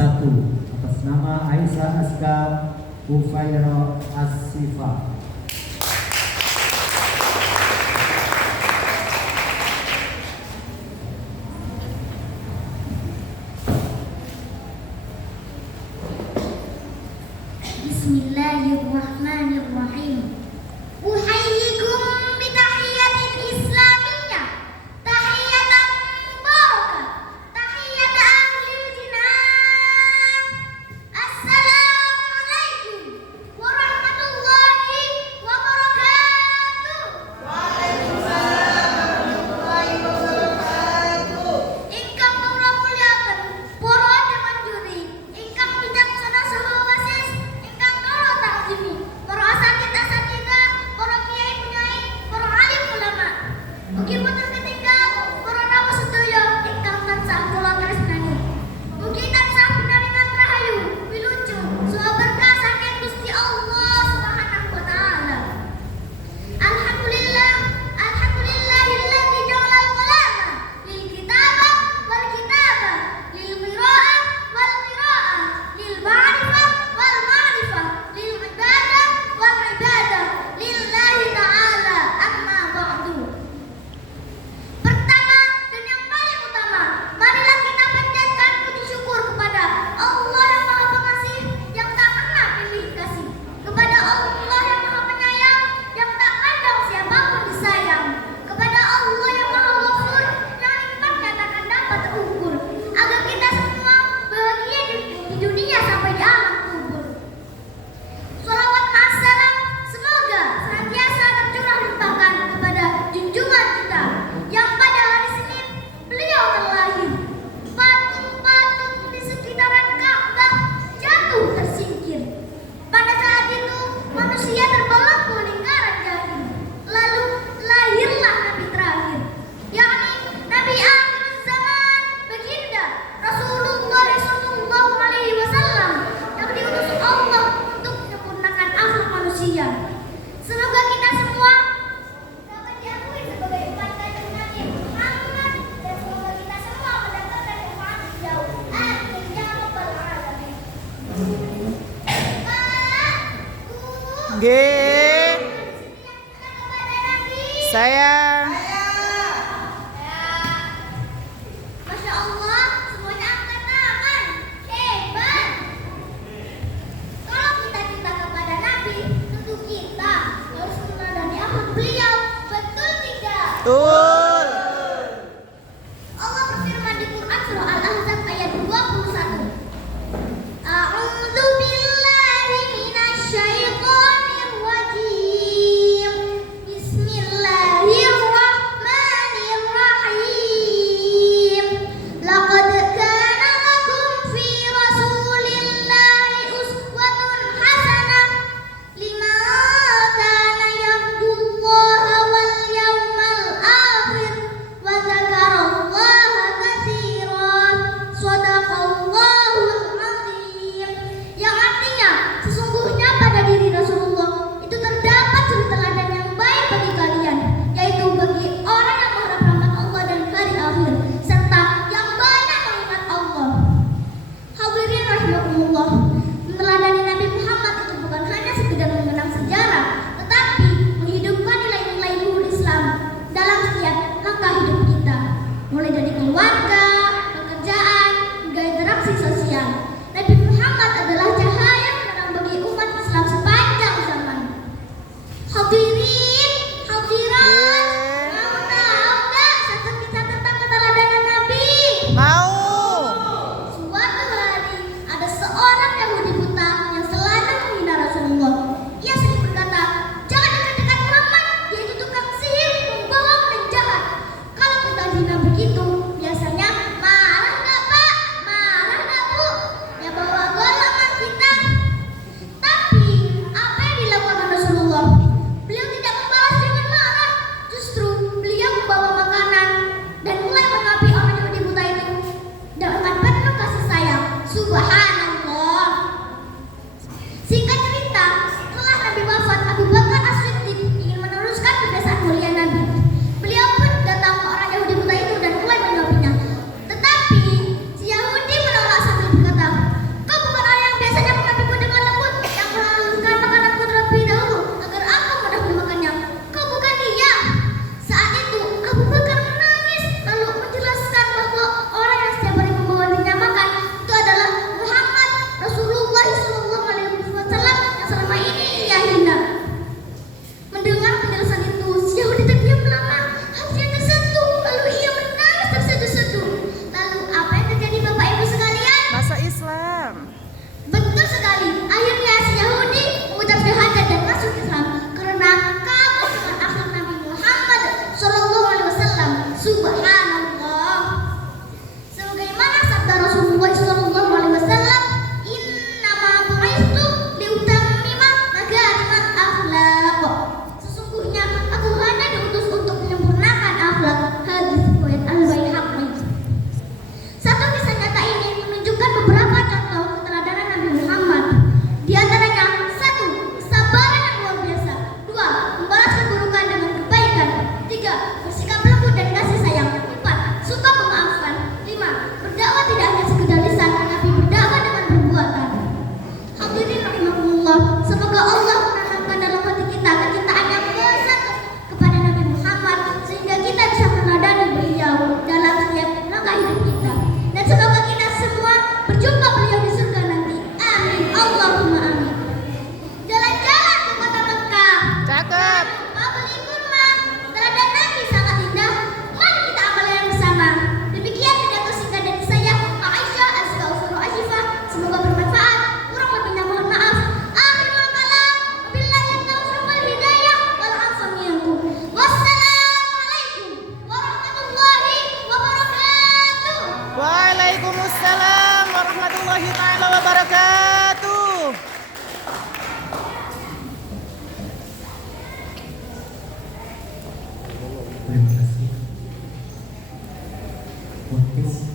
satu atas nama Aisyah Askar Ufairo Asifa. Bismillahirrahmanirrahim. Uhayyikum bitahiyatin islamiyah, tahiyatan mubarakah, tahiyata ahlil jinan. Assalamualaikum warahmatullahi wabarakatuh. Waalaikumsalam warahmatullahi wabarakatuh. Ingkang kawula mulyaken para dewan ingkang bijaksana saha wasis ingkang kawula takzimi, para asatidz-asatidzah, para kiai penyai, para alim ulama. Mugi boten ketinggal para rawuh sedaya ingkang tansah kula tresnani. Mugi tansah pinaringan rahayu, wilujeng saha berkah saking Gusti Allah Subhanahu wa taala. Alhamdulillah, alhamdulillahilladzi ja'alal qalama lil kitabah wal kitabah, lil qiraa'ah wal qiraa'ah, lil ma'rifah wal ma'rifah, lil ibadah wal ibadah, lillahi ta'ala amma ba'du. Pertama dan yang paling utama, marilah kita panjatkan puji syukur kepada Allah yang Maha Pengasih, yang tak pernah pilih kasih, kepada Allah yang Maha Penyayang, yang tak pandang siapapun disayang, kepada Allah yang Maha Ghafur, yang nikmatnya takkan dapat terukur, agar kita semua bahagia di dunia sampai di alam kubur. Sholawat ma'assalam semoga senantiasa tercurah limpahkan kepada junjungan kita yang pada hari Senin beliau terlahir. Patung-patung di sekitaran Ka'bah jatuh tersingkir. Pada saat itu manusia terbelenggu lingkaran jahil. Lalu lahirlah Nabi terakhir, yakni Nabi akhir zaman, baginda Rasulullah sallallahu alaihi wasallam, yang diutus Allah untuk menyempurnakan akhlak manusia. Semoga kita semua dapat diakui sebagai umat Kanjeng Nabi Muhammad, dan semoga kita semua mendapatkan syafaat beliau. Amin ya rabbal alamin. Pak, Bu, Nggih, kepada Nabi. saya Masya Allah, semuanya angkat tangan. Hebat. Kalau kita cinta kepada Nabi, tentu kita harus meneladani akhlak beliau. Betul tidak? betul. Allah berfirman di Quran surah Al-Ahzab ayat 21. A'udzu billahi minasy syaithanir rajim. Bismillahirrahmanirrahim. Terima kasih. Podcast